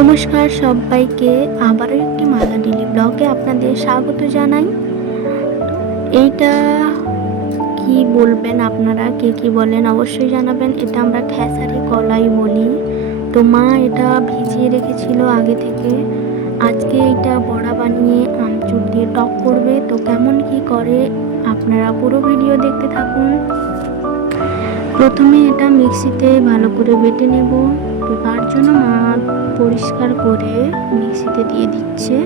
নমস্কার সবাইকে, আবারও একটি মালা ডেইলি ব্লগে আপনাদের স্বাগত জানাই। এইটা কি বলবেন আপনারা, কে কি বলেন অবশ্যই জানাবেন। এটা আমরা খেসারি কলাই বলি। তো মা এটা ভিজিয়ে রেখেছিল আগে থেকে। আজকে এটা বড়া বানিয়ে আমচুর দিয়ে টক করবে। তো কেমন কি করে আপনারা পুরো ভিডিও দেখতে থাকুন। প্রথমে এটা মিক্সিতে ভালো করে বেটে নেব। তো তার জন্য মা পরিষ্কার করে মিক্সিতে দিয়ে দিচ্ছে।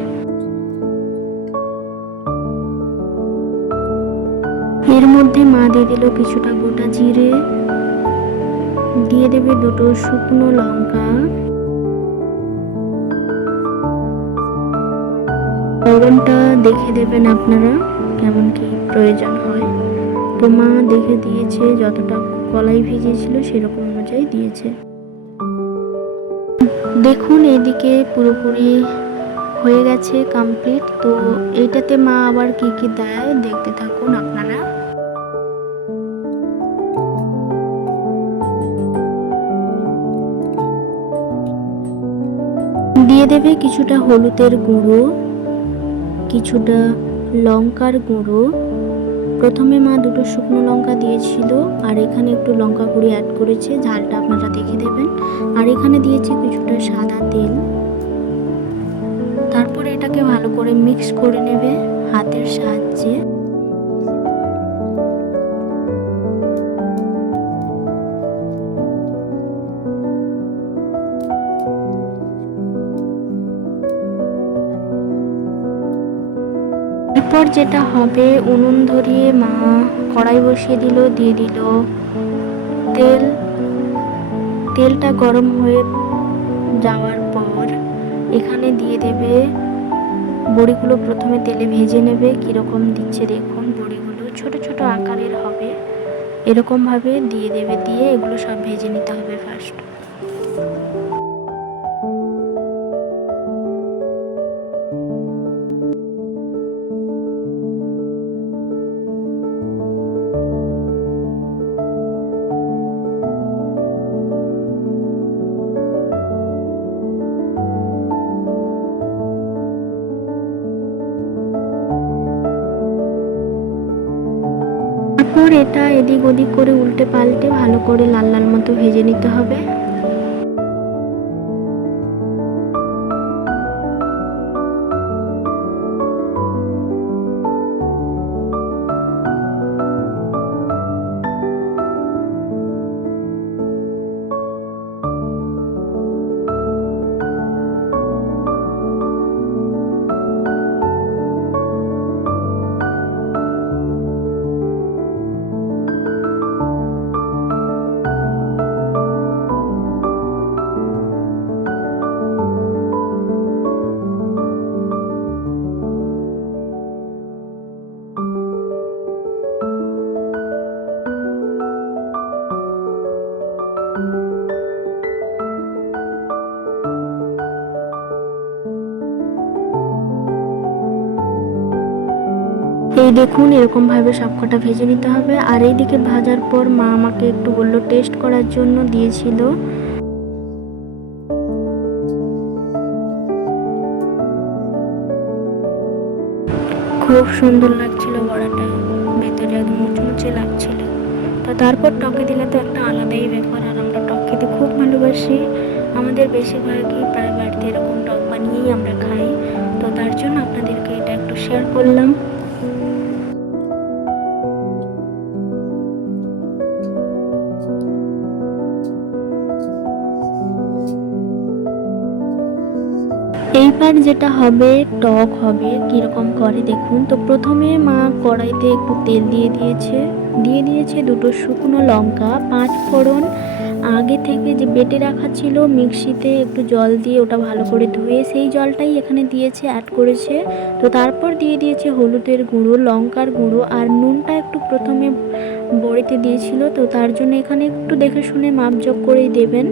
এর মধ্যে মা দিয়ে দিল কিছুটা গোটা জিরে, দিয়ে দেবে দুটো শুকনো লঙ্কা, লবণটা দেখে দেবেন আপনারা কেমন কি প্রয়োজন হয়। তো মা দেখে দিয়েছে, যতটা কলাই ভিজিয়েছিল সেরকম অনুযায়ী দিয়েছে। দেখুন এদিকে পুরোপুরি হয়ে গেছে, কমপ্লিট। তো এইটাতে মা আবার কি কি দেয় দেখতে থাকুন আপনারা। দিয়ে দেবে কিছুটা হলুদের গুঁড়ো, কিছুটা লঙ্কার গুঁড়ো। প্রথমে মা দুটো শুকনো লঙ্কা দিয়েছিল, আর এখানে একটু লঙ্কা গুঁড়ি অ্যাড করেছে, ঝালটা আপনারা দেখে দেবেন। আর এখানে দিয়েছে কিছুটা সাদা তেল। তারপরে এটাকে ভালো করে মিক্স করে নেবে হাতের সাহায্যে। এরপর যেটা হবে, উনুন ধরিয়ে মা কড়াই বসিয়ে দিল, দিয়ে দিল তেল। তেলটা গরম হয়ে যাওয়ার পর এখানে দিয়ে দেবে বড়িগুলো। প্রথমে তেলে ভেজে নেবে। কীরকম দিচ্ছে দেখুন, বড়িগুলো ছোট ছোট আকারের হবে, এরকমভাবে দিয়ে দেবে। দিয়ে এগুলো সব ভেজে নিতে হবে ফার্স্ট। তারপর এটা এদিক ওদিক করে উল্টে পাল্টে ভালো করে লাল লাল মতো ভেজে নিতে হবে। এই দেখুন এরকম ভাবে সবকটা ভেজে নিতে হবে। আর এইদিকে ভাজার পর মা আমাকে একটু বললো টেস্ট করার জন্য, দিয়েছিল। খুব সুন্দর লাগছিল বড়াটা, ভেতরে একদম মুচমুচে লাগছিল। তো তারপর টকে দিলে তো একটা আলাদাই ব্যাপার। আর আমরা টক খেতে খুব ভালোবাসি। আমাদের বেশিরভাগই প্রায় বাড়িতে এরকম টক বানিয়েই আমরা খাই। তো তার জন্য আপনাদেরকে এটা একটু শেয়ার করলাম। এইবার যেটা হবে, টক হবে কিরকম করে দেখুন। তো প্রথমে মা কড়াইতে একটু তেল দিয়ে দিয়েছে দুটো শুকনো লঙ্কা, 5 ফোড়ন। আগে থেকে যে বেটে রাখা ছিল মিক্সিতে, একটু জল দিয়ে ওটা ভালো করে ধুয়ে সেই জলটাই এখানে দিয়েছে, অ্যাড করেছে। তো তারপর দিয়ে দিয়েছে হলুদের গুঁড়ো, লঙ্কার গুঁড়ো, আর নুনটা একটু প্রথমে বড়িতে দিয়েছিল। তো তার জন্য এখানে একটু দেখে শুনে মাপজোক করেই দেবেন।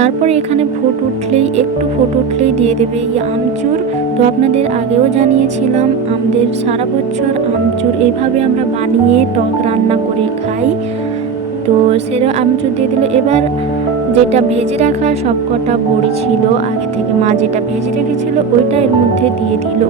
তারপরে এখানে একটু ফুট উঠলেই দিয়ে দেবে এই আমচুর। তো আপনাদের আগেও জানিয়েছিলাম, আমাদের সারা বছর আমচুর এইভাবে আমরা বানিয়ে টক রান্না করে খাই। তো সেটা আমচুর দিয়ে দিলে এবার যেটা ভেজে রাখা সবকটা বড়ি ছিল আগে থেকে, মা যেটা ভেজে রেখেছিল ওইটা এর মধ্যে দিয়ে দিল।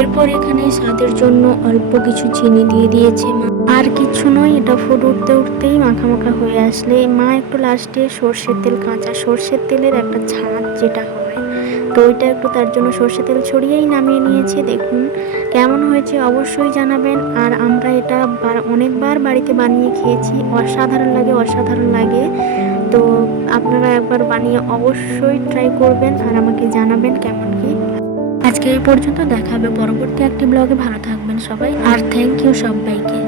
এরপর এখানে স্বাদের জন্য অল্প কিছু চিনি দিয়ে দিয়েছে মা, আর কিছু নয়। এটা ফুটে উঠতে উঠতেই মাখা মাখা হয়ে আসলে মা একটু লাস্টে সর্ষের তেল, কাঁচা সর্ষের তেলের একটা ছাঁচ যেটা হয়, তো ওইটা একটু তার জন্য সর্ষের তেল ছড়িয়েই নামিয়ে নিয়েছে। দেখুন কেমন হয়েছে অবশ্যই জানাবেন। আর আমরা এটা অনেকবার বাড়িতে বানিয়ে খেয়েছি, অসাধারণ লাগে, অসাধারণ লাগে। তো আপনারা একবার বানিয়ে অবশ্যই ট্রাই করবেন আর আমাকে জানাবেন কেমন কি। আজকে এই পর্যন্ত, দেখা হবে পরবর্তী একটি ব্লগে। ভালো থাকবেন সবাই, আর থ্যাংক ইউ সবাইকে।